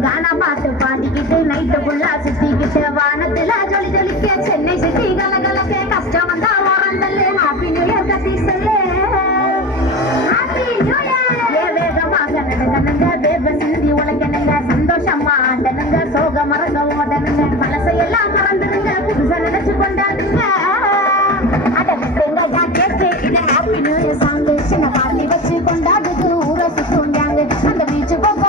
गाना पाட்டு பாடிக்கிட்டு நைட்டு ஃபுல்லா சுத்திக்கிட்டு வானத்துல ஜொலி ஜொலிக்க சென்னை சிட்டி கலகலக்க கஷ்டம் வந்தா வரந்தல்ல ஹாப்பி நியூ இயர் கத்தி சொல்லு ஹாப்பி நியூ இயர் வேகமாக நடக்கணுங்க வேவ சிந்தி உலகணுங்க சந்தோஷமா ஆண்டனுங்க சோக மறங்க ஓடணுங்க பழசையெல்லாம் மறந்துடுங்க புதுசா நினைச்சு கொண்டாடுங்க அடங்க ஜாக்கெட்டு இது ஹாப்பி நியூ இயர் சாங் சின்ன பார்ட்டி வச்சு கொண்டாடுது ஊரை சுத்துண்டாங்க அந்த பீச்சு பக்கம்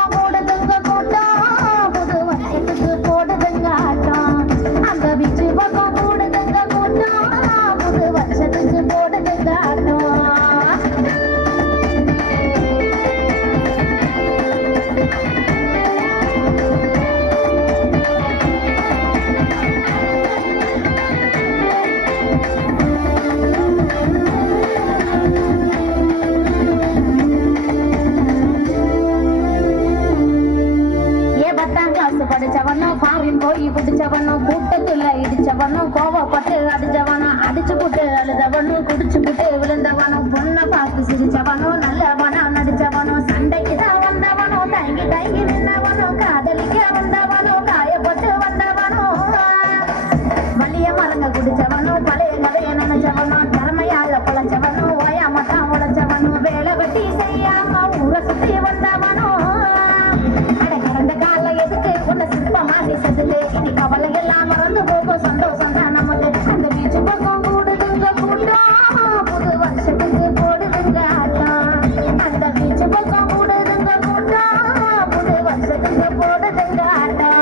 படிச்சவனோ ஃபாரின் போய் குடிச்சவனோ கூட்டத்துல இடிச்சவனோ கோவப்பட்டு அடிச்சவனோ அடிச்சு புட்டு அழுதவனோ குடிச்சு புட்டு விழுந்தவனோ பொண்ணை பார்த்து சிரிச்சவனோ நல்லவனோ நடிச்சவனோ சண்டைக்கு தான் வந்தவனோ தயங்கி தயங்கி நின்றவனோ காதலிக்க வந்தவனோ காயப்பட்டு வந்தவனோ வலிய மரங்க குடிச்சவனோ பழைய கதைய நினைச்சவனோ திறமையால பொழைச்சவனோ ஓயாமத்தான் உழைச்சவனோ வேலை வெட்டி செய்யாம ஊரை சுத்தி வந்தவனோ இனி கவலை எல்லாம் மறந்து போகும் சந்தோஷம் தான் நமக்கு அந்த பீச்சு பக்கம் கூடுதுங்க கூட்டம் புது வருஷத்துக்கு போடுதுங்க ஆட்டம் அந்த பீச்சு பக்கம் கூடுதுங்க கூட்டம் புது வருஷத்துக்கு போடுதுங்க ஆட்டம்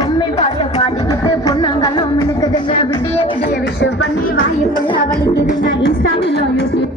கும்மி பாட்டு பாடிக்கிட்டு பொண்ணுங்களும் மினுக்குதுங்க விடிய விடிய விஷ் பண்ணி வாங்கி ஃபுல்லா வலிக்குதுங்க இன்ஸ்டாவிலும் யூடியூப்